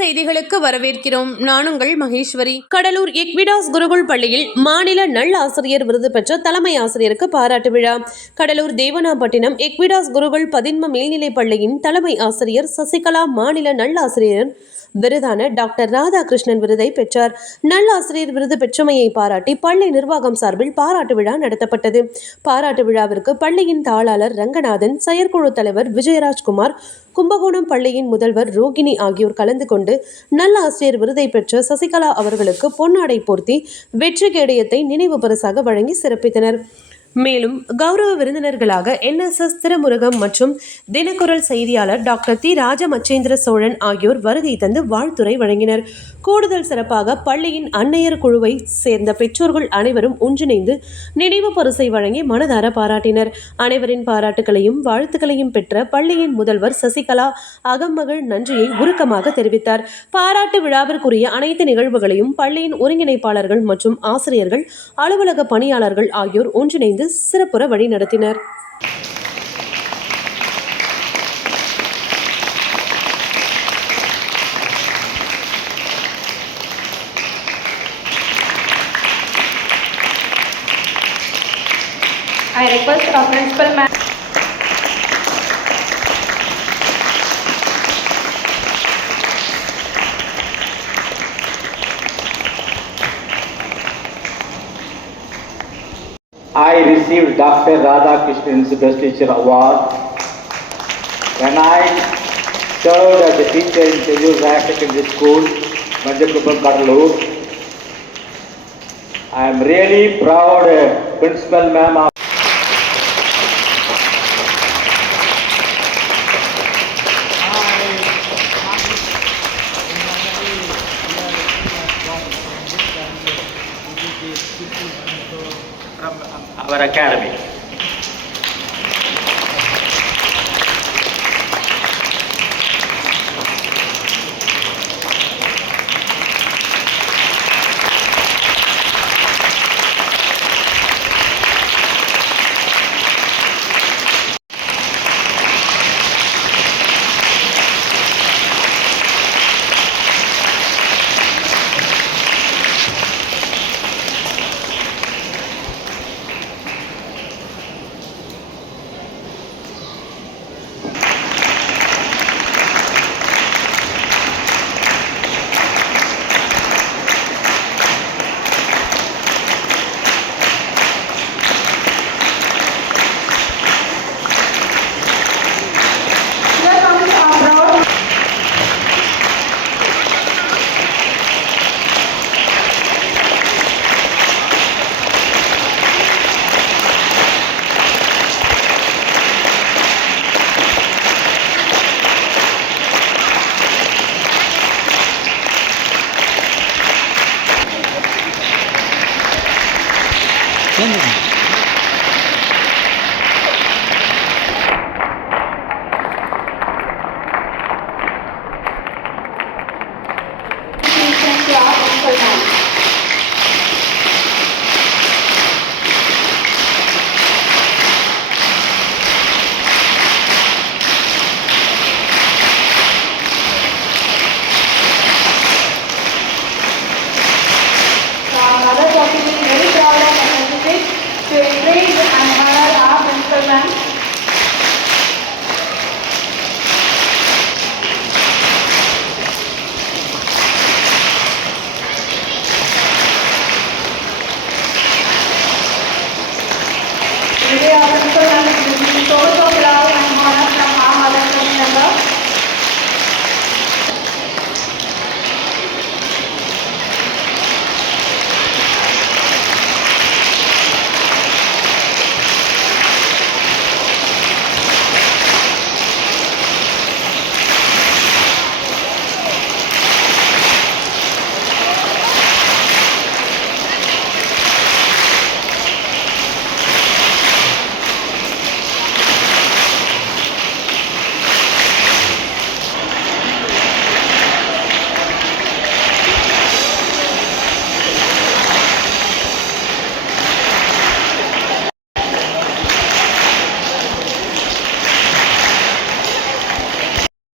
செய்திகளுக்கு வரவேற்கிறோம். நான் உங்கள் மகேஸ்வரி. கடலூர் எக்விடாஸ் குருகுல் பள்ளியில் மாநில நல் ஆசிரியர் விருது பெற்ற தலைமை ஆசிரியருக்கு பாராட்டு விழா. கடலூர் தேவனாம்பட்டினம் எக்விடாஸ் குருகுல் பதின்ம மேல்நிலைப் பள்ளியின் தலைமை ஆசிரியர் சசிகலா மாநில நல் ஆசிரியர் விருதான டாக்டர் ராதாகிருஷ்ணன் விருதை பெற்றார். நல்லாசிரியர் விருது பெற்றமையை பாராட்டி பள்ளி நிர்வாகம் சார்பில் பாராட்டு விழா நடத்தப்பட்டது. பாராட்டு விழாவிற்கு பள்ளியின் தாளாளர் ரங்கநாதன் செயற்குழு தலைவர் விஜயராஜ்குமார் கும்பகோணம் பள்ளியின் முதல்வர் ரோகிணி ஆகியோர் கலந்து கொண்டு நல்ல ஆசிரியர் விருதை பெற்ற சசிகலா அவர்களுக்கு பொன்னாடை போர்த்தி வெற்றி கேடயத்தை நினைவு பரிசாக வழங்கி சிறப்பித்தனர். மேலும் கௌரவ விருந்தினர்களாக என்எஸ்எஸ் திருமுருகம் மற்றும் தினக்குரல் செய்தியாளர் டாக்டர் தி ராஜமச்சேந்திர சோழன் ஆகியோர் வருகை தந்து வாழ்த்துரை வழங்கினர். கூடுதல் சிறப்பாக பள்ளியின் அன்னையர் குழுவை சேர்ந்த பெற்றோர்கள் அனைவரும் ஒன்றிணைந்து நினைவு பரிசை வழங்கி மனதார பாராட்டினர். அனைவரின் பாராட்டுகளையும் வாழ்த்துக்களையும் பெற்ற பள்ளியின் முதல்வர் சசிகலா அகமகள் நன்றியை உருக்கமாக தெரிவித்தார். பாராட்டு விழாவிற்குரிய அனைத்து நிகழ்வுகளையும் பள்ளியின் ஒருங்கிணைப்பாளர்கள் மற்றும் ஆசிரியர்கள் அலுவலக பணியாளர்கள் ஆகியோர் ஒன்றிணைந்து செய்து சிறப்புற வழி நடத்தினர் I request our principal ma'am. I received Dr. Radhakrishnan's Best Teacher Award when I served as a teacher in Telugu Higher Secondary School. I am really proud, uh, Principal Ma'am, Our Academy.